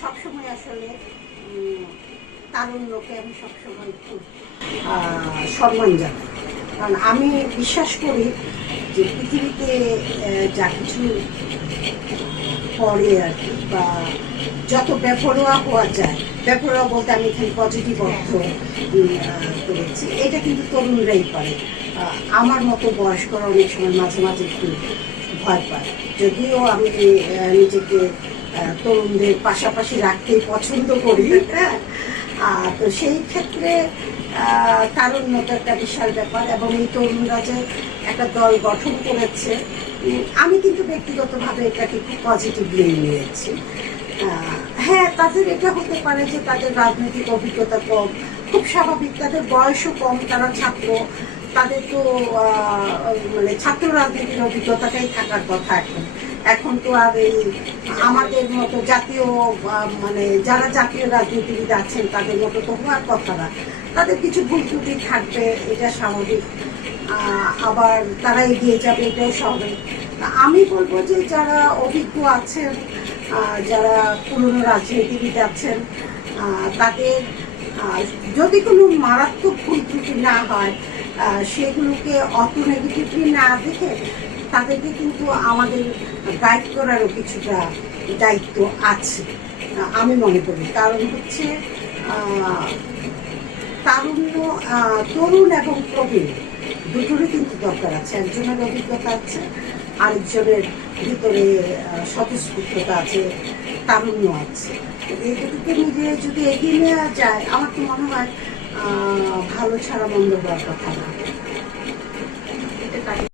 সবসময় আসলে তারুণ্যকে আমি সবসময় খুব সম্মান জানাই, কারণ আমি বিশ্বাস করি যে পৃথিবীতে যা কিছু করে আর কি, বা যত বেপরোয়া হওয়া যায়, বেপরোয়া বলতে আমি এখানে পজিটিভ অর্থ করেছি, এটা কিন্তু তরুণরাই পারে। আমার মতো বয়স্করা অনেক সময় মাঝে মাঝে একটু ভয় পায়, যদিও আমি নিজেকে তরুণদের পাশাপাশি রাখতেই পছন্দ করি। তো সেই ক্ষেত্রে তারুণ্য তো একটা বিশাল ব্যাপার, এবং এই তরুণরা যে একটা দল গঠন করেছে, আমি কিন্তু ব্যক্তিগতভাবে এটাকে খুব পজিটিভলি নিয়েছি। হ্যাঁ, তাদের এটা হতে পারে যে তাদের রাজনৈতিক অভিজ্ঞতা কম, খুব স্বাভাবিক, তাদের বয়সও কম, তারা ছাত্র, তাদের তো মানে ছাত্র রাজনীতির অভিজ্ঞতাটাই থাকার কথা। এখন তো আর এই আমাদের মতো জাতীয় মানে যারা জাতীয় রাজনীতিবিদ আছেন তাদের মতো তো হওয়ার কথা না, তাদের কিছু ভুল ত্রুটি থাকবে, এটা স্বাভাবিক। আবার তারা এগিয়ে যাবে, এটাও স্বাভাবিক। আমি বলবো যে যারা অভিজ্ঞ আছেন, যারা পুরনো রাজনীতিবিদ আছেন, তাদের যদি কোনো মারাত্মক ভুল ত্রুটি না হয়, সেগুলোকে অত নেগেটিভলি না দেখে তাদেরকে কিন্তু আমাদের গাইড করারও কিছুটা দায়িত্ব আছে আমি মনে করি। কারণ হচ্ছে তারুণ্য, তরুণ এবং প্রবীণ দুটোরই কিন্তু দরকার আছে। একজনের অভিজ্ঞতা আছে, আরেকজনের ভিতরে স্বতঃস্ফূর্ততা আছে, তারুণ্য আছে। এই দুটোকে মিলিয়ে যদি এগিয়ে নেওয়া যায়, আমার তো মনে হয় ভালো ছাড়া মন্দ হওয়ার কথা না।